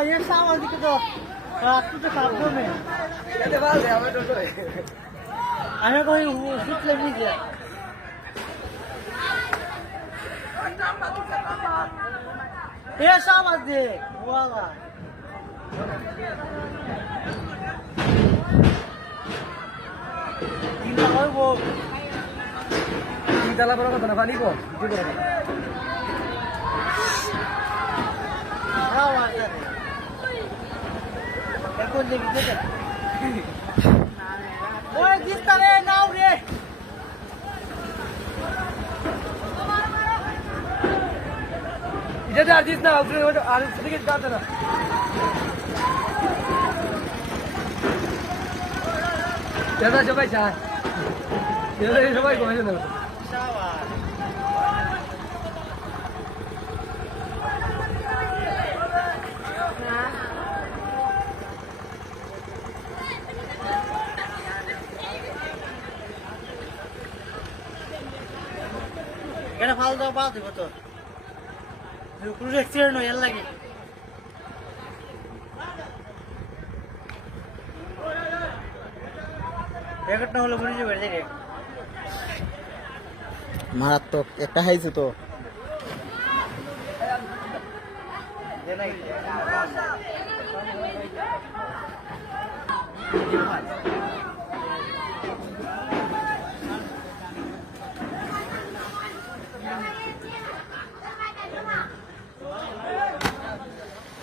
ये सामान दिखे तो तू तो काम दो में कहते बाल है हमें तो हमें कोई सूट ले नहीं दिया ये सामान दे वाला तीन ताला बड़ा बना पानी को जी बड़ा ওই দিস্তারে নাও রে इधर आ जिस ना उधर वो आ ठीक है जाता ना ज्यादा जो भाई चाह ज्यादा जो भाई कौन है ना এটা ফাল দাও বাদ দিব তো পুরো এক্সিডেন্ট হয়ে লাগে একটা হলো বুঝে বের থেকে মারাত্মক একটা হাইছে তো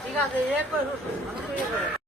ঠিক আছে